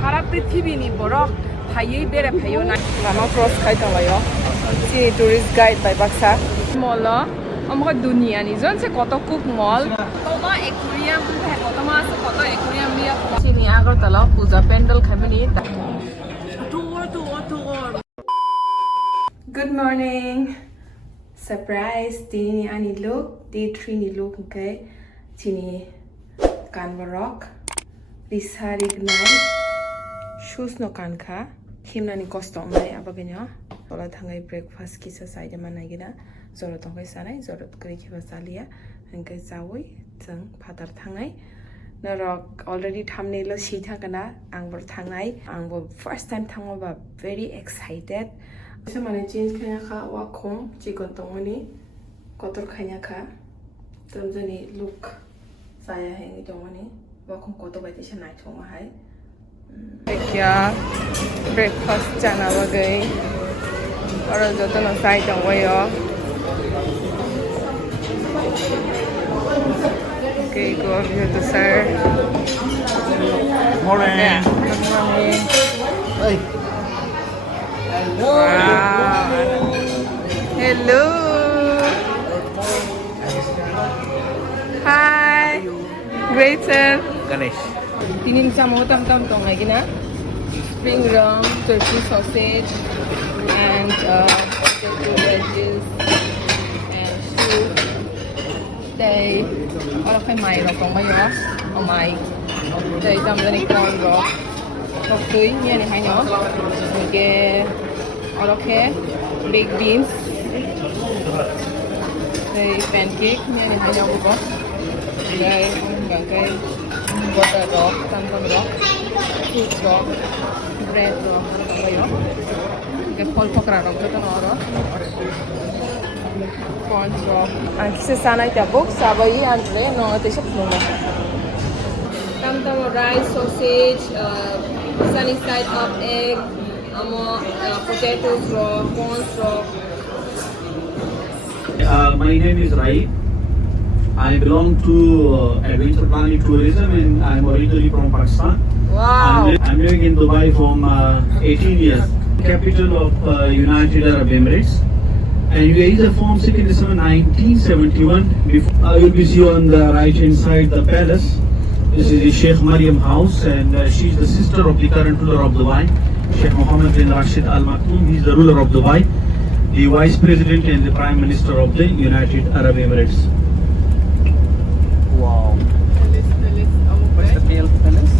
사라 프리티비니 보러 파이에 베레 파이오나 라마 크로스 카이타와요. 시 tourist guide bye बक्सा mall हमको दुनिया नि जन से कोटोकुक मॉल तोमा एक्वेरियम है कोटोमा से कोटो एक्वेरियम लिया सिनी आगरतला पूजा पेंडल खामनि टूर गुड मॉर्निंग सरप्राइज तिनी अनि लोक डे 3 नि लोक के तिनी कानवरक रिसारिक नाइ शूज नो कानखा हिमनानि कष्ट माय अबगेनो तोला थांगाय ब्रेकफास्ट किसा साइड मा नागिना जरत थांगाय सानाय जरत करि खिबा सालिया हंके जावै जों फादार थांगाय नरक अलरेडी थामनेल सी थागना आंबो थांगाय आंबो फर्स्ट टाइम थांबा वेरी एक्साइटेड से माने चेंज खायाखा वा खम चिकन तंगनि कतर खायाखा तमजनि लुक जाया हेंगि तंगनि वा खम कत बायदि से नाय थंगा हाय क्या ब्रेकफास्ट जाना बगै और जो तो ना साइड जाओ okay go over here to sir Morning. Yeah, good morning. Hey. Hello. Wow. Hello. Hi. Great sir. Ganesh. Tinin sa mo tam tong lagi na spring rum, turkey sausage, and potato wedges and soup. They all of my rock on my yacht on my they tam the corn rock. Rock tui ni ani hai no. Okay, all okay. Baked beans. They pancake ni ani hai no ko. Okay. Butter rock, tam rock, fruit rock, bread rock, cái phol phokra rock itu orang, corn rock. Anki se sana itu box, sabai andre no itu sih semua. Tam rice, sausage, sunny side up egg, potatoes rock, corn rock. My name is Rai. I belong to adventure planning tourism and I'm originally from Pakistan. Wow. I'm living in Dubai from 18 years. Capital of United Arab Emirates. And UAE is formed in December 1971. Before, you'll be see on the right hand side the palace. This is the Sheikh Mariam house and she's the sister of the current ruler of Dubai, Sheikh Mohammed bin Rashid Al Maktoum. He's the ruler of Dubai, the vice president and the prime minister of the United Arab Emirates. Wow. What's the real palace?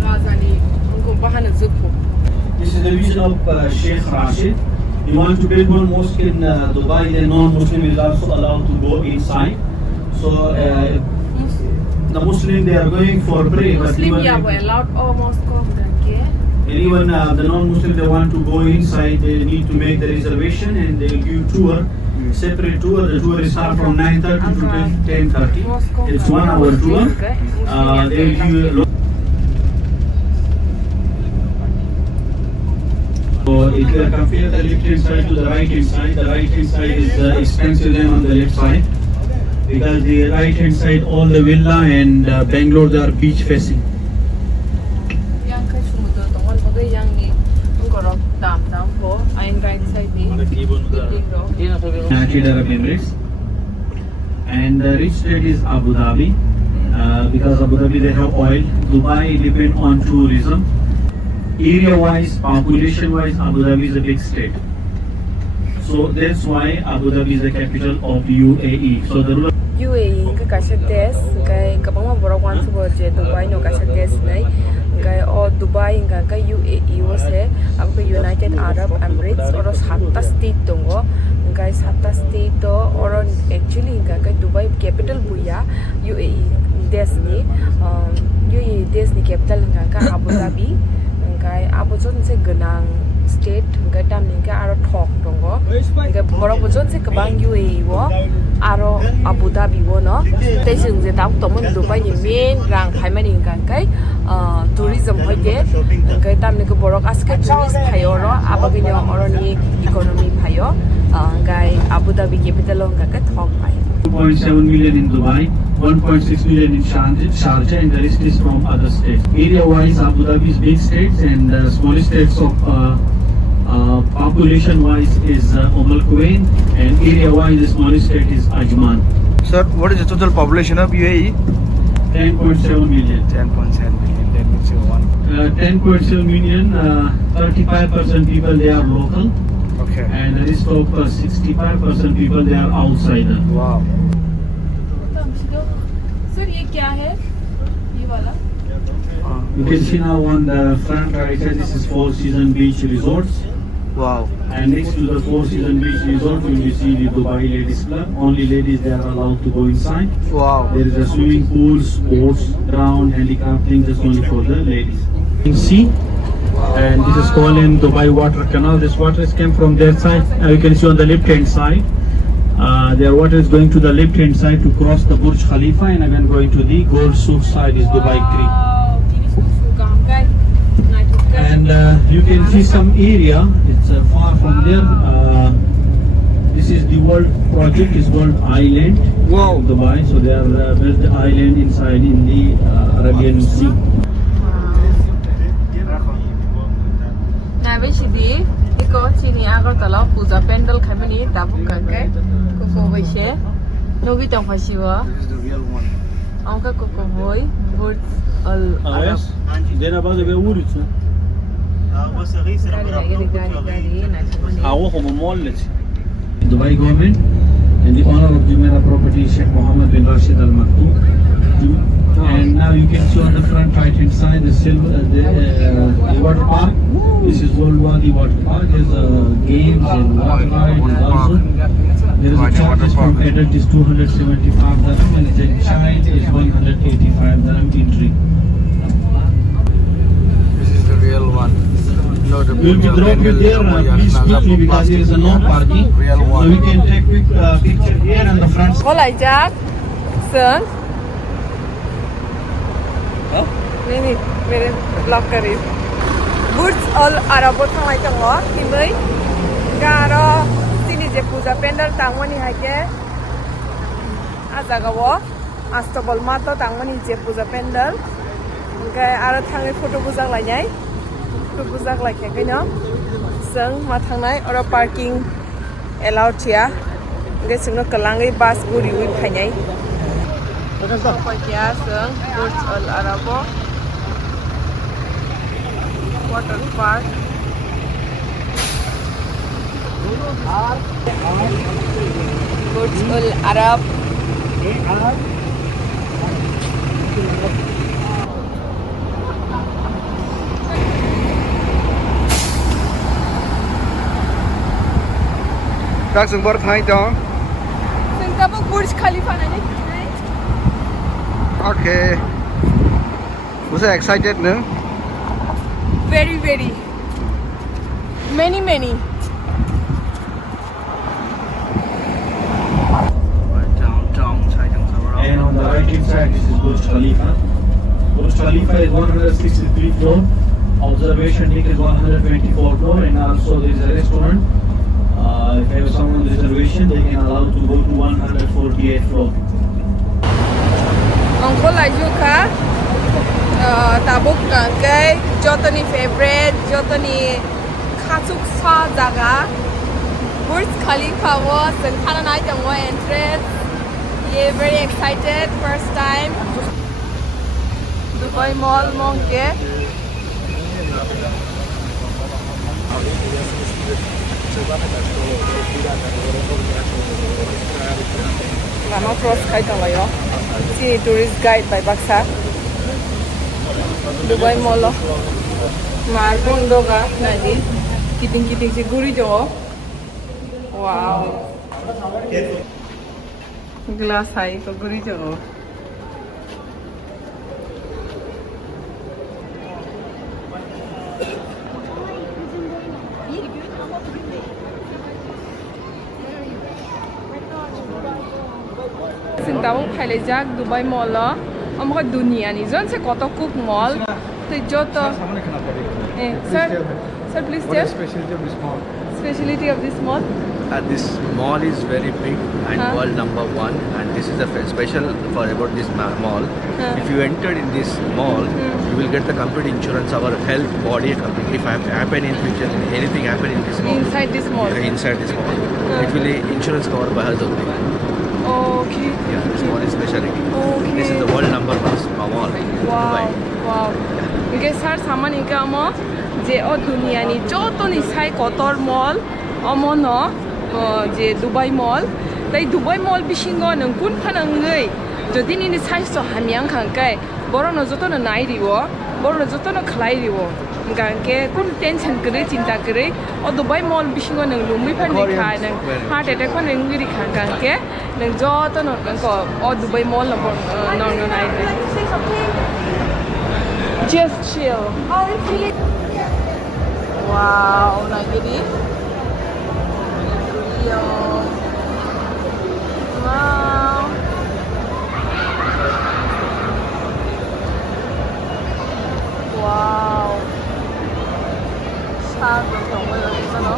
Razani, हमको बाहर नज़ुको. This is the vision of Sheikh Rashid. You want to build one mosque in Dubai, then non-Muslim is also allowed to go inside. So the Muslim they are going for prayer. Muslim yeah we allowed almost go करके. And even the non-Muslim they want to go inside, they need to make the reservation and they will give tour. Separate tour. The tour is start from 9:30 to 10:30. It's 1 hour tour. They will give you. So if you compare the left hand side to the right hand side, the right hand side is expensive than on the left side because the right hand side all the villa and Bangalore they are beach facing. Yang ke sumudol tongol bagai yang ni ngorok dam po. Ain right side ni. United Arab Emirates. And the rich state is Abu Dhabi because Abu Dhabi they have oil. Dubai depend on tourism. Area wise, population wise, Abu Dhabi is a big state. So that's why Abu Dhabi is the capital of UAE. So the ruler UAE ke kasih des, ke kapang borok wan subo je Dubai no kasih des nai, ke Dubai ke UAE wase, अब United Arab Emirates और 7 state dongo, ke 7 state to और actually ke Dubai capital buya UAE des ni, UAE des ni capital ke Abu Dhabi, ke Abu Dhabi se genang state ga tamni ga aro thok dongo ga borok bojon se kabang UAE wo aro Abu Dhabi wo no te sing je dam tomon Dubai ni main rang phaimani ga kai tourism hoite ga tamni ga borok aske tourist phayo ro abagi no oroni economy phayo gai Abu Dhabi capital ga ka thok pai 2.7 million in Dubai, 1.6 million in Sharjah, and the rest is from other states. Area-wise, Abu Dhabi is big states, and small states of population-wise is Quwain, and area-wise, the smallest state is Ajman. Sir, what is the total population of UAE? 10.7 million. 10.7 million. That means 10.7 million. 35% people they are local. Okay. And the rest of 65% people they are outsider. Wow. Sir ये क्या है ये वाला You can see now on the front right side, this is Four Season Beach Resorts. Wow. And next to the Four Season Beach Resort, you will see the Dubai Ladies Club. Only ladies they are allowed to go inside. Wow. There is a swimming pool, sports ground, handicrafting, just only for the ladies. You can see. And this is called in Dubai Water Canal. This water is came from their side. You can see on the left hand side. Their water is going to the left hand side to cross the Burj Khalifa, and again going to the Gold Souk side is Dubai Creek. And you can see some area. It's far from there. This is the world project. Is World Island. Wow. Dubai. So they are built the island inside in the Arabian Sea. Nabi chidi iko chini Agartala puja pendal khamani dabu kankai koko baise nogi tong phasiwa This is the real one. angka koko boy Burj Al Arab There about the Urichu. Dubai government and the owner of Jumeirah property Sheikh Mohammed bin Rashid Al Maktoum. And now you can see on the front right hand side the water park. This is World Wadi Water Park. There's games and water rides and also there is a charge from adult is 275 dirham and the child is 185 dirham entry. This is the real one. No, the We will be dropped you there, please quickly because there is a no parking. So we can take quick picture here on the front. Kolai jak son नहीं मेरे block करी बुर्ज अल अरब थांनाय दङ तिमै गारो तिनि जे पूजा पेन्डल तांमोनि हाके आजागावो आस्तबल मातो तांमोनि जे पूजा पेन्डल ओमफ्राय आरो थाङै फटो बुजागलायनाय फटो बुजागलायखायनो जों मा थांनाय अरो पार्किं एलाउड थिया ओमफ्राय जोंनो कलाङै बास गुरियै फायनाय Pakia sa Burj Al Arab water park. Burj Al Arab. Các sừng bớt thay cho. Singapore Burj Khalifa này. Okay. Was I excited nữa? Very very. Many. And on the right hand side, this is Burj Khalifa. Burj Khalifa is 163 floor. Observation deck is 124 floor, and also there is a restaurant. If you have someone reservation, they can allow to go to 148 floor. Angko laju ka tabuk kai jotoni favorite jotoni kuchuk kuk jaga Burj Khalifa was and khana nai tang wa entrance ye very excited first time Dubai Mall mongke Lama cross kai ta layo Sini tourist guide by Baksa Dubai Mall Marbon doga nadi kiting si guri jo Wow Glass hai ko guri jo tabung phailejak Dubai Mall amka Duniya ni zon se Kotorkuk Mall to joto sir please What tell is specialty of this mall? speciality of this mall. This mall is very big and world number 1, and this is a special for about this mall. If you entered in this mall, you will get the complete insurance, our health, body, complete. If happen in future, anything happen in this mall, Inside this mall. inside this mall, it will be insurance covered by us only. Okay. Yeah, this mall is specialty. Okay. This is the world number 1 mall. Wow. Wow. Because sir saman inka amo je o Duniya ni joto ni sai Kotor Mall amo no je Dubai Mall. Tai Dubai Mall bisingo nang kun phanangai jodi ni sai so hamiang khangkai boro no joto no nai riwo boro no joto no khlai riwo gangke kun tension kre chinta kre o Dubai Mall bisingo nang lumi phan ni khai nang heart attack phan nang giri khang gangke nang joto no ko o Dubai Mall no no nai ri just chill. Wow, lagi ni. Wow. Wow. Sabi ko mo yun ito, no?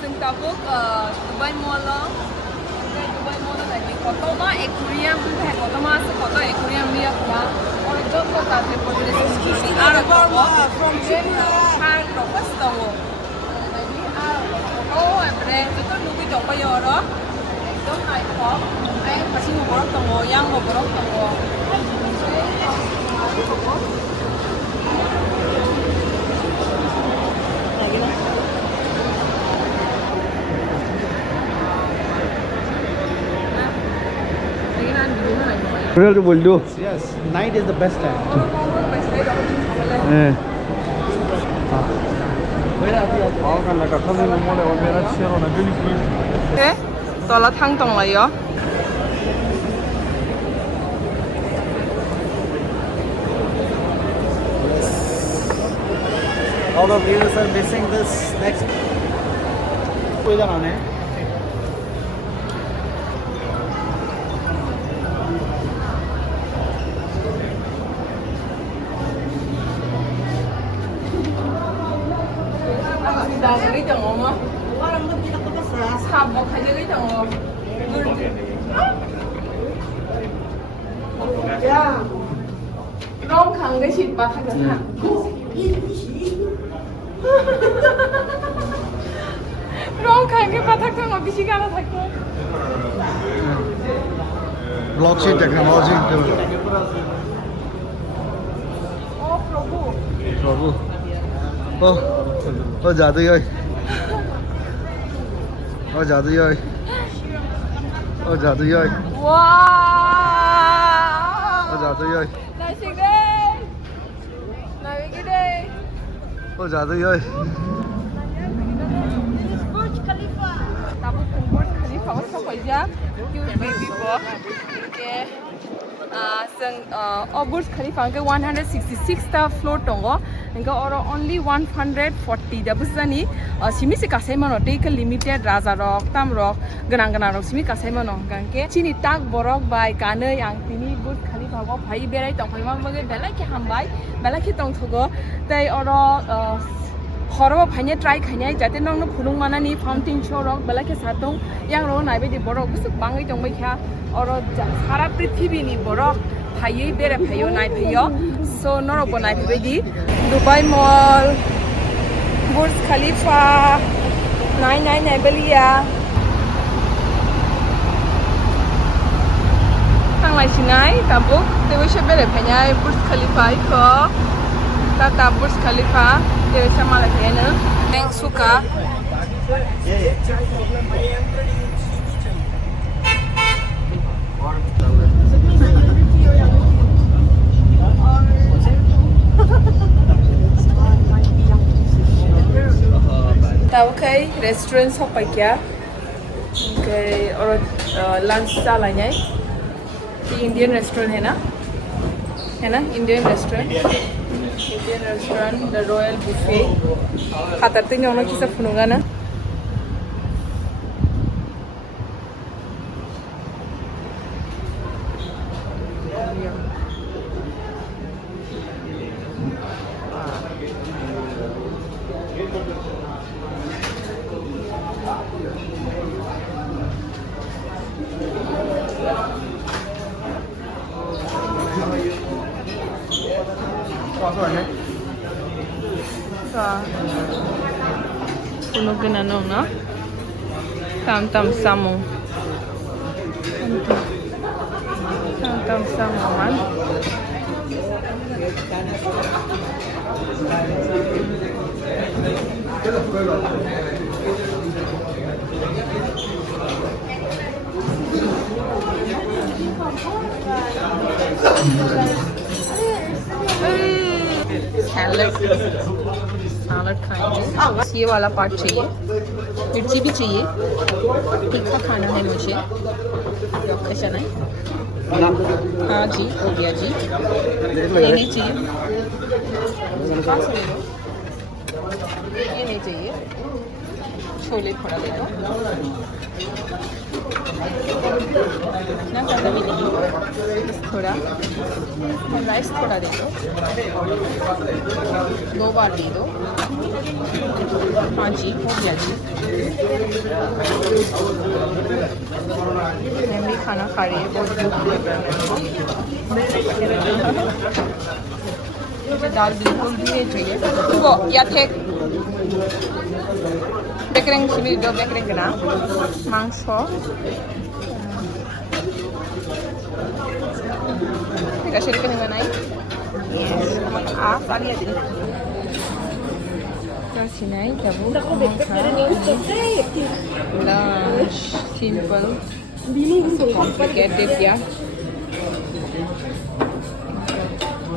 Sing tabuk Dubai Mall Dubai Mall lagi Kotoma aquarium hai Kotoma se Kotor aquarium liya ya aur jo ko ta the population from Tripura hang rokas to lagi oh apre to nubi to pa yo ro to nai ko ai pasi mo borok to yang mo borok to lagi na Real to will do. Yes, night is the best time. Okay, tola thang tong la yo. All the viewers are missing this next. Dari jangan mah. Sabok aja gitu jangan. Ya. Rong kang cái shit ba thằng hả? Rong kang cái ba thằng mà bị cái nào thằng. Blockchain technology. Oh, Prabhu. Prabhu. Oh जादू ơi. Oh जादू ơi. Oh जादू ơi. Wow. Oh जादू ơi. Này chị đây. Này cái đây. Oh जादू ơi. Burj Khalifa. Tabu pun Burj Khalifa was kau kerja. Cute baby boy. Okay. Burj Khalifa ke 166 ta floor tongo engka oro only 140 da busani simi se kasai mano take limited raza rok tam rok ganang rok simi kasai mano gangke chini tak borok bai kanai ang tini Burj Khalifa go phai berai tong phai ma bage belai ke hambai belai ke tong thogo tai oro horo phainya try khainai jate nong no phulung manani fountain show rok belai ke satong yang ro nai be borok busuk bangai tong bai kha oro sara prithibini ni borok phaiye bere phayo nai phayo so norok bonai phedi Dubai Mall Burj Khalifa nai belia tang lai sinai tabuk tewe se bere phainya Burj Khalifa ko tata Burj Khalifa tewe sama la phainya nang suka tahu kai restaurant sampai kya kai or lunch jalanya ये Indian restaurant है ना Indian restaurant the royal buffet हाथारते नो किसा फुनुगा ना Punugan ano nga? Tam-tam samong. Tam-tam samongan. Salad खाएंगे ये वाला पार्ट चाहिए मिर्ची भी चाहिए तीखा खाना है मुझे ऐसा नहीं हाँ जी हो गया जी ये नहीं चाहिए ये नहीं चाहिए छोले थोड़ा दे दो ना ज़्यादा भी नहीं थोड़ा राइस थोड़ा दे दो 2 बार दे दो हाँ जी हो गया जी मैं भी खाना खा रही है बहुत भूख लग रहा है मुझे दाल बिल्कुल भी नहीं चाहिए वो या थे बेकरेंग सिबी दो बेकरेंग ना मांस Kasi ka naman ay? Yes. Pali din. Kasi na ay tabo. Lunch. Simple. So complicated ya.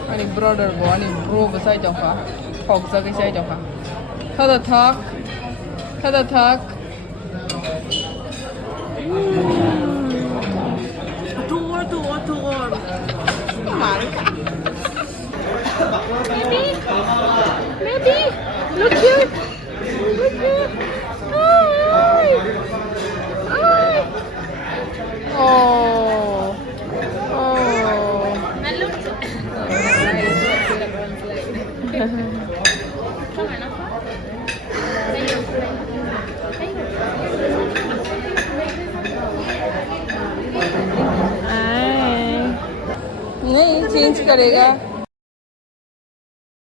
Ani brother go ani bro besai jaw ka. Thok sa kai sai jaw ka. Thada thak. Thada thak. Maybe. Look here. Look here. Hi. Hi. Oh. Oh. नहीं change करेगा